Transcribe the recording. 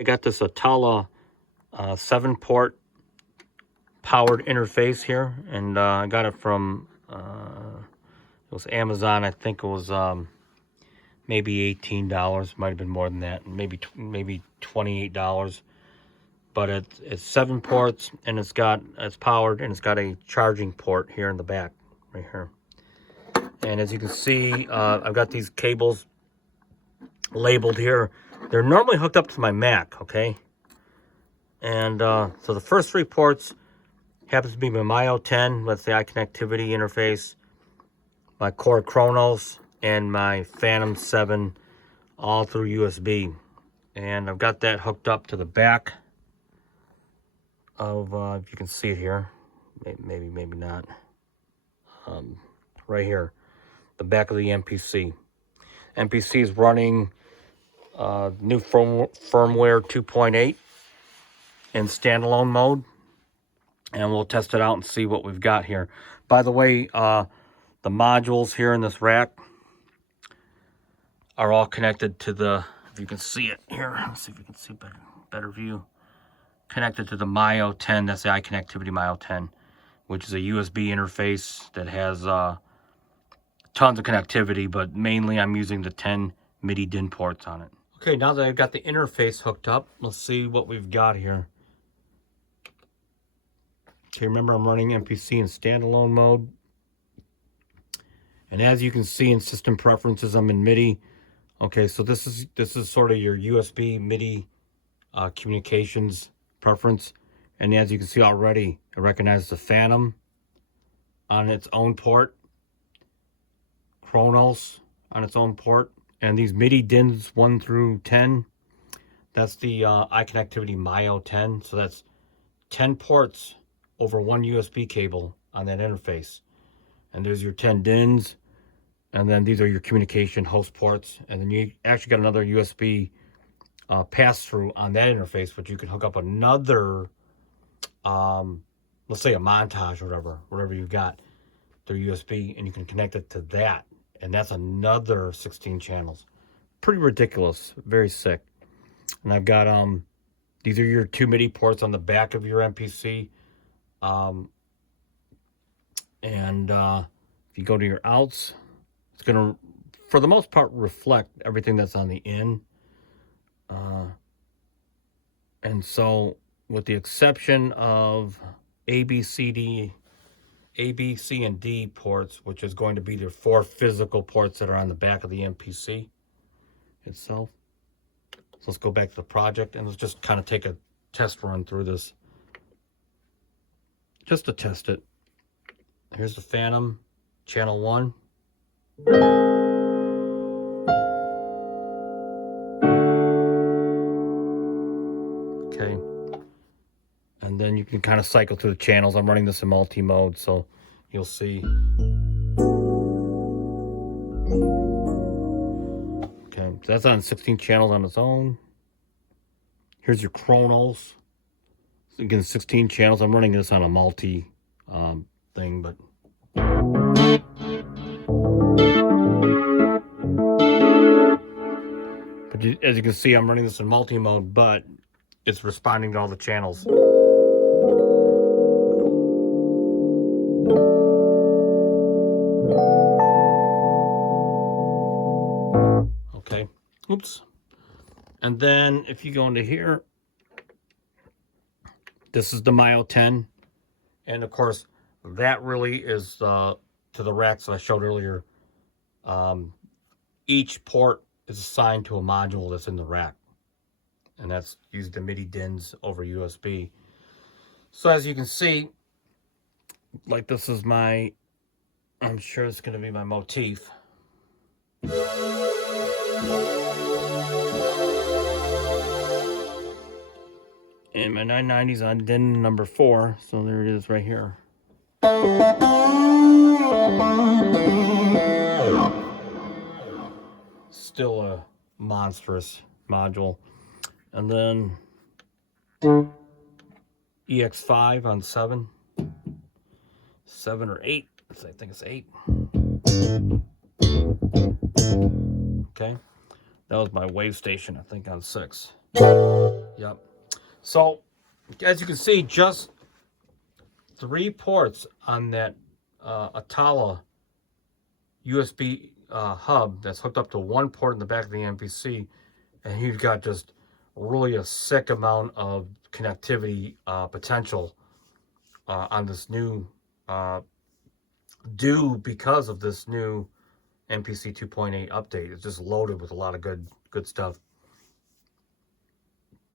I got this Atala 7-port powered interface here, and I got it from it was Amazon. I think it was maybe $18, might have been more than that, maybe $28. But it's 7 ports, and it's powered, and it's got a charging port here in the back, right here. And as you can see, I've got these cables labeled here. They're normally hooked up to my Mac, okay? And so the first 3 ports happens to be my Myo 10, that's the iConnectivity interface, my Core Chronos, and my Phantom 7, all through USB. And I've got that hooked up to the back of, if you can see it here, maybe not, right here, the back of the MPC. MPC is running new firmware 2.8 in standalone mode, and we'll test it out and see what we've got here. By the way, the modules here in this rack are all connected to the, if you can see it here, let's see if you can see better view, connected to the Myo 10. That's the iConnectivity Myo 10, which is a USB interface that has tons of connectivity, but mainly I'm using the 10 MIDI DIN ports on it. Okay, now that I've got the interface hooked up, let's see what we've got here. Okay, remember I'm running MPC in standalone mode. And as you can see in system preferences, I'm in MIDI. Okay, so this is sort of your USB MIDI communications preference. And as you can see already, it recognizes the Phantom on its own port, Chronos on its own port, and these MIDI DINs 1 through 10, that's the iConnectivity Myo 10. So that's 10 ports over 1 USB cable on that interface. And there's your 10 DINs, and then these are your communication host ports, and then you actually got another USB pass-through on that interface, which you can hook up another, let's say a montage or whatever you got through USB, and you can connect it to that, and that's another 16 channels. Pretty ridiculous, very sick. And I've got these are your 2 MIDI ports on the back of your MPC. If you go to your outs, it's going to, for the most part, reflect everything that's on the in. And so, with the exception of A, B, C, and D ports, which is going to be the 4 physical ports that are on the back of the MPC itself. So let's go back to the project, and let's just kind of take a test run through this, just to test it. Here's the Phantom, channel 1. Okay. And then you can kind of cycle through the channels. I'm running this in multi-mode, so you'll see. Okay, so that's on 16 channels on its own. Here's your Chronos. So again, 16 channels. I'm running this on a multi thing, but as you can see, I'm running this in multi-mode, but it's responding to all the channels. Okay, oops. And then if you go into here, this is the Myo 10, and of course that really is to the racks that I showed earlier. Each port is assigned to a module that's in the rack, and that's using the MIDI DINs over USB. So as you can see, like this is my, I'm sure it's going to be my motif. And my 990's on DIN number 4, so there it is right here. Still a monstrous module. And then EX5 on 7 or 8. I think it's 8. Okay, that was my wave station, I think, on 6. Yep. So, as you can see, just 3 ports on that Atala USB hub that's hooked up to 1 port in the back of the MPC, and you've got just really a sick amount of connectivity potential on this new due because of this new MPC 2.8 update. It's just loaded with a lot of good stuff.